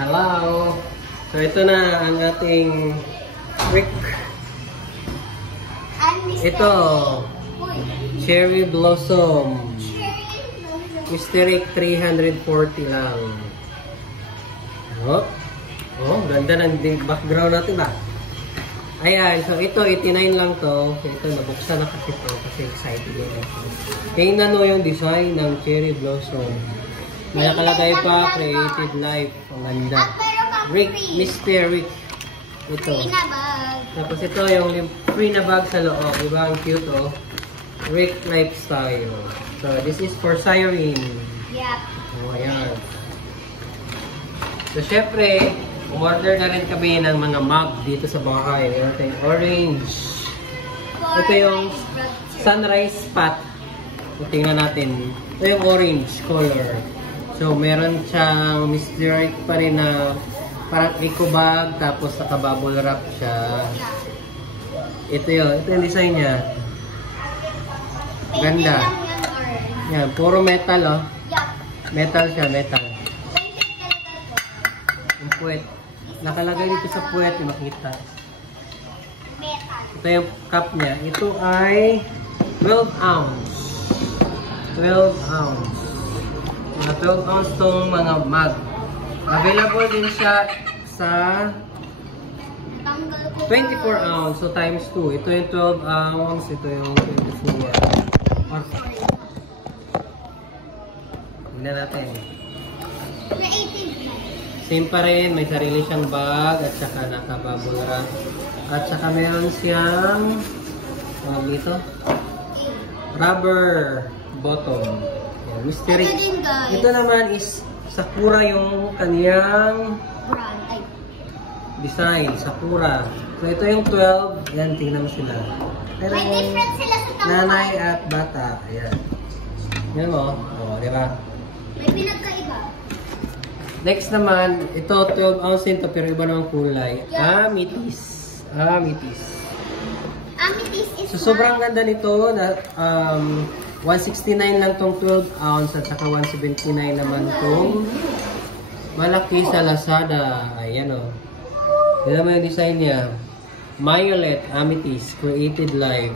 Hello! So ito na ang ating Rick. Ito, Cherry Blossom. Mr. Rick, 340 lang. Oh, ganda ng background natin ba? Ayan, so ito, 89 lang to. Ito, nabuksan na kasi to kasi excited yun. Tingnan mo yung design ng Cherry Blossom. May nakalagay pa, Creative Life. Ang ganda. Rick, Mr. Rick. Ito. Tapos ito yung free na bag sa loob. Diba? Ang cute, oh. Rick Lifestyle. So, this is for Siren. Yeah. Oh, ayan. So, syempre, umorder na rin kami ng mga mug dito sa bahay. Meron tayong orange. Ito yung sunrise spot. So, tingnan natin. Ito yung orange color. So, meron siyang mysterious pa rin na parang eco bag. Tapos, naka-bubble wrap siya. Ito yun. Ito yung design niya. Ganda. Yan. Puro metal, oh. Metal siya, metal. Yung puwet. Nakalagay dito sa puwet, yung makita. Ito yung cup niya. Ito ay 12 ounce. 12 ounce. Mga 12 ounce tong mga mug. Available din siya sa 24 ounce. So times 2. Ito yung 12 ounce. Ito yung 24. Tignan natin. Same pa rin, may sarili siyang bag at saka naka-bubble wrap. At saka meron siyang dito, rubber bottom. Mystery. Ito naman is Sakura yung kaniyang design. Sakura. So ito yung 12. Yan, tingnan mo sila. Pero may difference sila sa tambay. Nanay at bata. Ayan. Yan mo. O, di ba? May pinagkaiba. Next naman, ito 12 ounce ito pero iba namang kulay. Amethyst. Amethyst. Amethyst is so sobrang ganda nito na 169 lang tong 12 ounce at saka 179 naman tong malaki sa Lazada. Ayan o. Yan naman yung design niya. Violet Amethyst Created Life.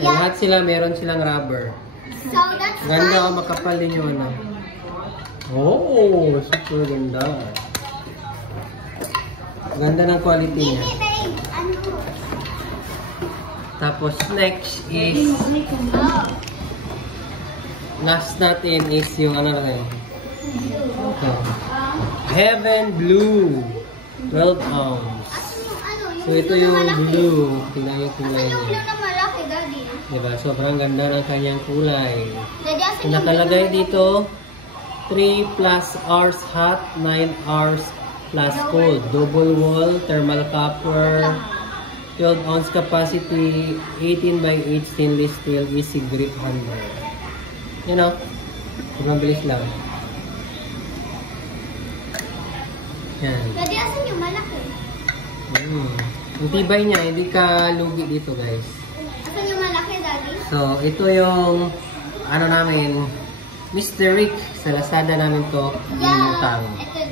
Lahat sila meron silang rubber. So that's Ganda o, makapal din yung ano. Oh, super ganda. Ganda ng quality niya. Tapos next is last natin is yung ano na yun. Ito. Heaven Blue 12 ounce. So ito yung blue. Tingnan yung kulay niya. Yung blue na malaki, Daddy. Diba? Sobrang ganda ng kanyang kulay. Daddy, So, nakalagay dito 3 plus hours hot, 9 hours plus cold. Double wall, thermal copper, 12 ounce capacity, 18 by 8 stainless steel, easy grip handle. You know, sobrang bilis lang. Yan. Daddy, asan yung malaki? Ang tibay niya, hindi ka lugi dito guys. Asan yung malaki, Daddy? So, ito yung ano namin, Mr. Rick. Sa Lazada namin to, Yeah, inutang. ito